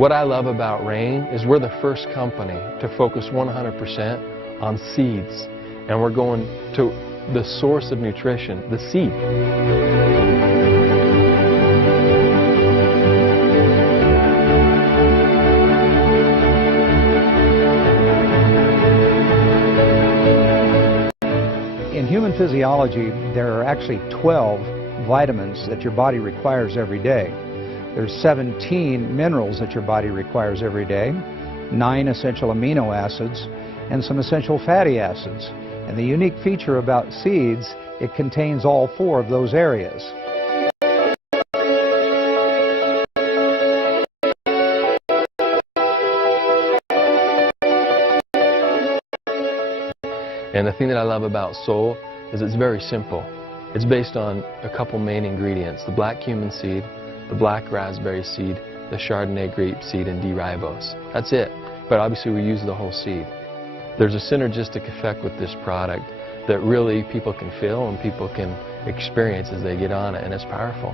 What I love about Rain is we're the first company to focus 100% on seeds, and we're going to the source of nutrition, the seed. In human physiology, there are actually 12 vitamins that your body requires every day. There's 17 minerals that your body requires every day, 9 essential amino acids, and some essential fatty acids. And the unique feature about seeds, it contains all 4 of those areas. And the thing that I love about Soul is it's very simple. It's based on a couple main ingredients: the black cumin seed, the black raspberry seed, the Chardonnay grape seed, and D-ribose. That's it. But obviously we use the whole seed. There's a synergistic effect with this product that really people can feel and people can experience as they get on it, and it's powerful.